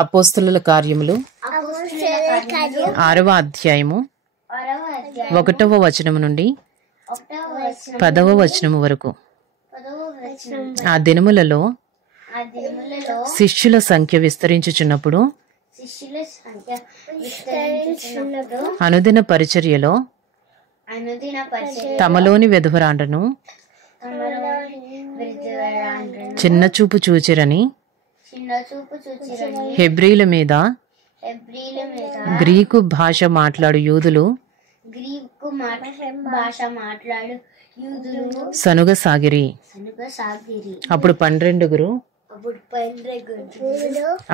అపోస్తలుల కార్యములు 6వ అధ్యాయము 1వ వచనము నుండి 10వ వచనము వరకు. ఆ దినములలో శిష్యుల సంఖ్య విస్తరించుచున్నప్పుడు అనుదిన పరిచర్యలో తమలోని విధవరాండ్రను చిన్న చూపు చూచిరని హెబ్రీల మీద గ్రీకు భాష మాట్లాడు యూదులు సనుగసాగిరి. అప్పుడు 12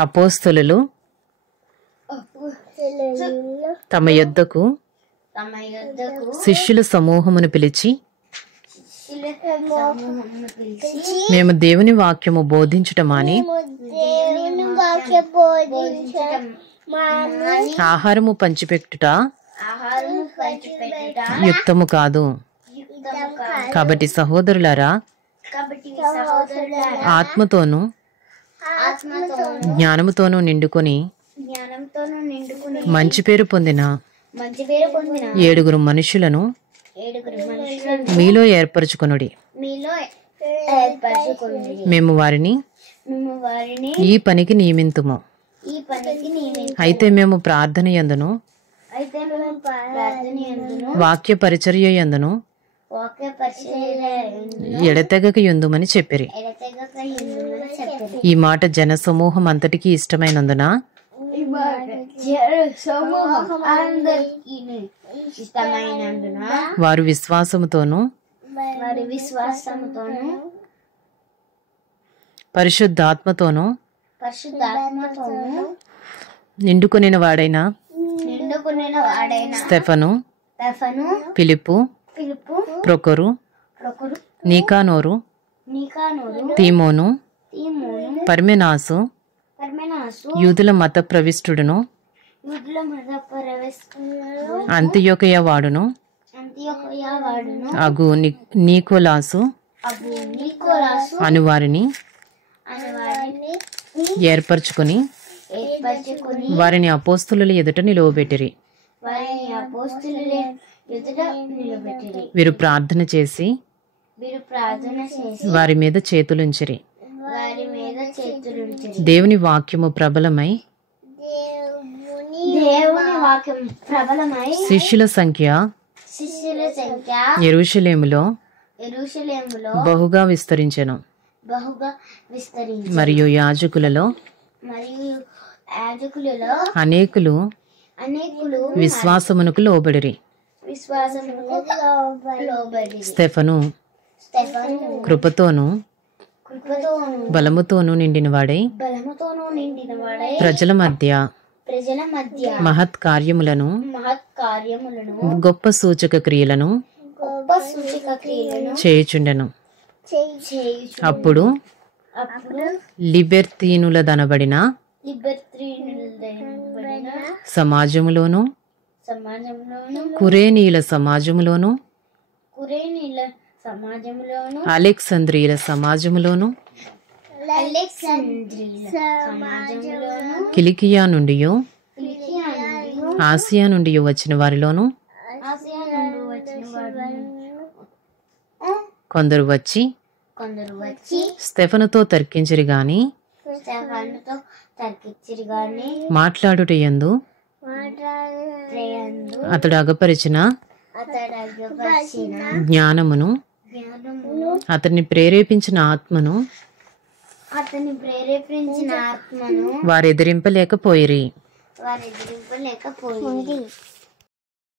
అపోస్తలులు తమ యొద్దకు శిష్యుల సమూహమును పిలిచి, మేము దేవుని వాక్యము బోధించుటమాని ఆహారము పంచిపెట్టుట యుక్తము కాదు. కాబట్టి సహోదరులారా, ఆత్మతోనూ జ్ఞానముతోనూ నిండుకొని మంచి పేరు పొందిన 7 మనుషులను మీలో ఏర్పరచుకొనుడి. మేము వారిని ఈ పనికి నియమింతుము. అయితే మేము ప్రార్థన యందును వాక్య పరిచర్య యందును ఎడతెగక యుందుమని చెప్పిరి. ఈ మాట జన సమూహం అంతటికి ఇష్టమైనందున వారు విశ్వాసముతోనూ పరిశుద్ధాత్మతోనూ నిండుకొనిన వాడైన స్తెఫను, ఫిలిప్పు, ప్రొకొరు, నీకానోరు, తీమోను, పర్మెనాసు, యూదుల మత ప్రవిష్టుడును, అంతియొకయ వాడును అగు నీకోలాసు అనువారిని ఏర్పరచుకొని వారిని అపోస్తలుల ఎదుట నిలువబెట్టిరి. వీరు ప్రార్థన చేసి వారి మీద చేతులుంచిరి. దేవుని వాక్యము ప్రబలమై శిష్యుల సంఖ్య యెరూషలేములో బహుగా విస్తరించెను. మరియు యాజకులలో అనేకులు విశ్వాసమునకు లోబడిరి. స్తెఫను కృపతోను బలముతోనూ నిండినవాడై ప్రజల మధ్య మహత్ కార్యములను గొప్ప సూచక క్రియలను చేయుచుండెను. అప్పుడు లిబెర్తీనులదనబడిన సమాజములోను కురేనీల సమాజములోను అలెగ్జాంద్రియుల సమాజములోను కిలికియా నుండి ఆసియా నుండి వచ్చిన వారిలోను కొందరు వచ్చి స్తెఫనుతో తర్కించిరి గాని మాట్లాడుట యందు అతడు అగపరిచిన జ్ఞానమును అతన్ని ప్రేరేపించిన ఆత్మను వారెదిరింపలేకపోయిరి.